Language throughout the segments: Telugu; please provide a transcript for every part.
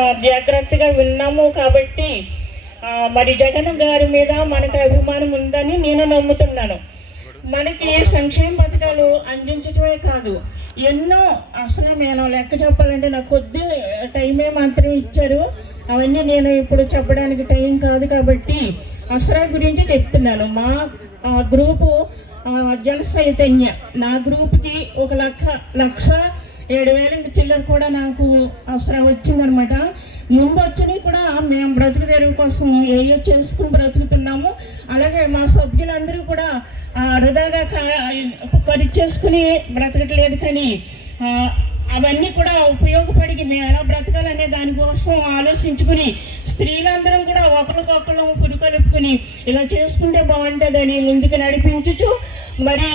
జాగ్రత్తగా విన్నాము కాబట్టి మరి జగన్ గారి మీద మనకు అభిమానం ఉందని నేను నమ్ముతున్నాను. మనకి సంక్షేమ పథకాలు అందించడమే కాదు, ఎన్నో అసలు నేను లెక్క చెప్పాలంటే నాకు కొద్ది టైమే మాత్రం ఇచ్చారు. అవన్నీ నేను ఇప్పుడు చెప్పడానికి టైం కాదు కాబట్టి అసలు గురించి చెప్తున్నాను. మా గ్రూపు జన చైతన్య, నా గ్రూప్కి 1,07,000 చిల్లర కూడా నాకు అవసరం వచ్చిందనమాట. ముందు వచ్చినవి కూడా మేము బ్రతుకు తెరువు కోసం ఏయో చేసుకుని బ్రతుకుతున్నాము. అలాగే మా సభ్యులందరూ కూడా వృధాగా ఖర్చు చేసుకుని బ్రతకట్లేదు, కానీ అవన్నీ కూడా ఉపయోగపడి మేము ఎలా బ్రతకాలనే దానికోసం ఆలోచించుకుని స్త్రీలందరం కూడా ఒకరికొకరు పురుకొలుపుకుని ఇలా చేసుకుంటే బాగుంటుందని ముందుకు నడిపించుచు మరి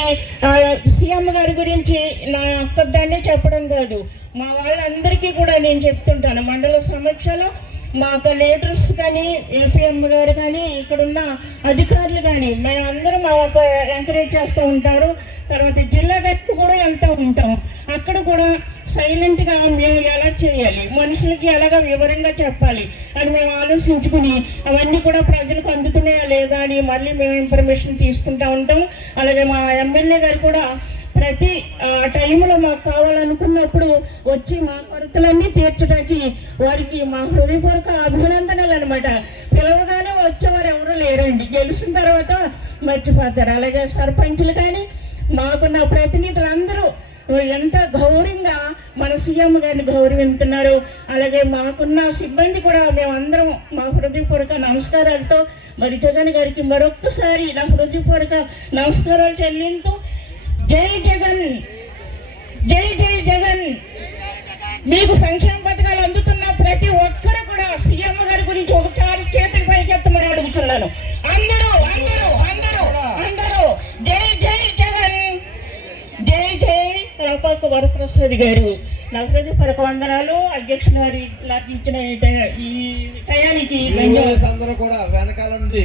సీఎం గారి గురించి నా ఒక్కదాన్నే చెప్పడం కాదు, మా వాళ్ళందరికీ కూడా నేను చెప్తుంటాను. మండల సమీక్షలో మాకు లీడర్స్ కానీ ఏపీఎం గారు కానీ ఇక్కడున్న అధికారులు కానీ మేమందరం మాకు ఎంకరేజ్ చేస్తూ ఉంటారు. తర్వాత జిల్లా గట్టు కూడా వెళ్తూ ఉంటాం. అక్కడ కూడా సైలెంట్గా మేము ఎలా చేయాలి, మనుషులకి ఎలాగ వివరంగా చెప్పాలి అని మేము ఆలోచించుకుని అవన్నీ కూడా ప్రజలకు అందుతున్నాయా లేదా అని మళ్ళీ మేము ఇన్ఫర్మేషన్ తీసుకుంటూ ఉంటాం. అలాగే మా ఎమ్మెల్యే గారు కూడా ప్రతి టైంలో మాకు కావాలనుకున్నప్పుడు వచ్చి మా కొరతలన్నీ తీర్చడానికి వారికి మా హృదయపూర్వక అభినందనలు అనమాట. పిలవగానే వచ్చేవారు ఎవరు లేరండి, గెలిచిన తర్వాత మర్చిపోతారు. అలాగే సర్పంచులు కానీ మాకున్న ప్రతినిధులందరూ ఎంత గౌరవంగా మన సీఎం గారిని గౌరవిస్తున్నారు. అలాగే మాకున్న సిబ్బంది కూడా మేమందరం మా హృదయపూర్వక నమస్కారాలతో మరి జగన్ గారికి మరొక్కసారి నా హృదయపూర్వక నమస్కారాలు చెల్లింతూ జై జగన్, జై జై జగన్. మీకు సంక్షేమ పథకాలు అందుతున్న ప్రతి ఒక్కరు కూడా సీఎం గారి గురించి ఒకసారి చేతులు పైకెత్తమని అడుగుతున్నాను. అందరూ అందరూ అందరూ అందరూ జై జై జగన్, జై జై రాపాక వరప్రసాద్ గారు. నా హృదయపూర్వక వందనాలు. అధ్యక్షుల వారి నాకు ఇచ్చిన ఈ టయానికి అందరూ కూడా వెనకాల నుండి